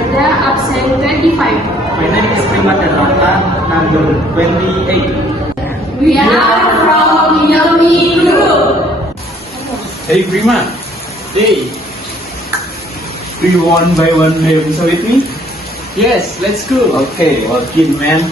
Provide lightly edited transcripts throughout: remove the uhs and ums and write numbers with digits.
Ada absen 25. My name is Prima Terlata, number 28. We are from Indomie Group. Hey Prima. Hey. Do you want buy one Hayo pizza with me? Yes, let's go. Okay, walk in, man.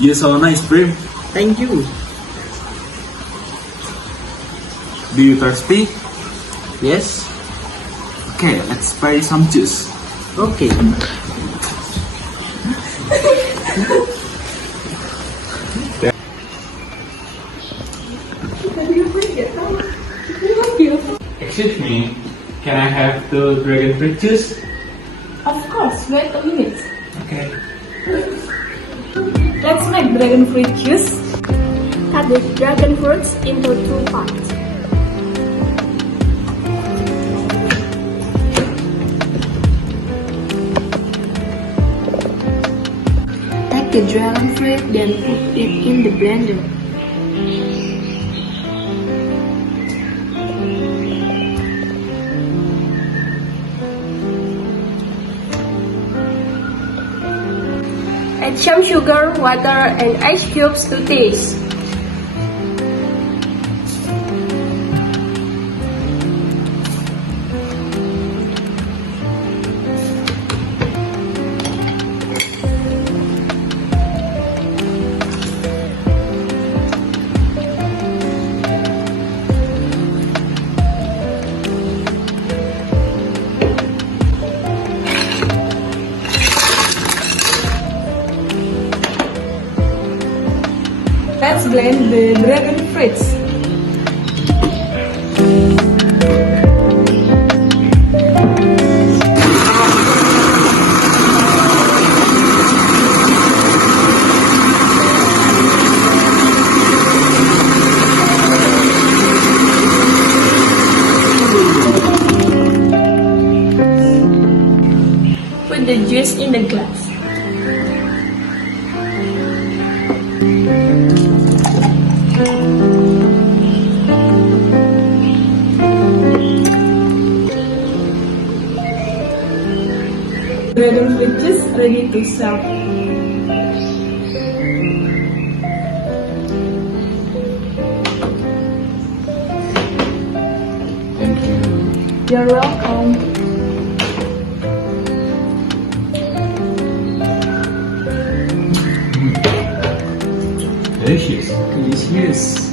You're so nice, Prim. Thank you. Do you thirsty? Yes. Okay, let's buy some juice. Okay. Excuse me, can I have the dragon fruit juice? Of course, wait a minute. Okay. Let's make dragon fruit juice. Cut the dragon fruits into 2 parts. Take the dragon fruit, then put it in the blender. Add some sugar, water, and ice cubes to taste. Let's blend the dragon fruits. Put the juice in the glass. Dragon fruit juice ready to serve. Thank you. You're welcome. Delicious. Delicious.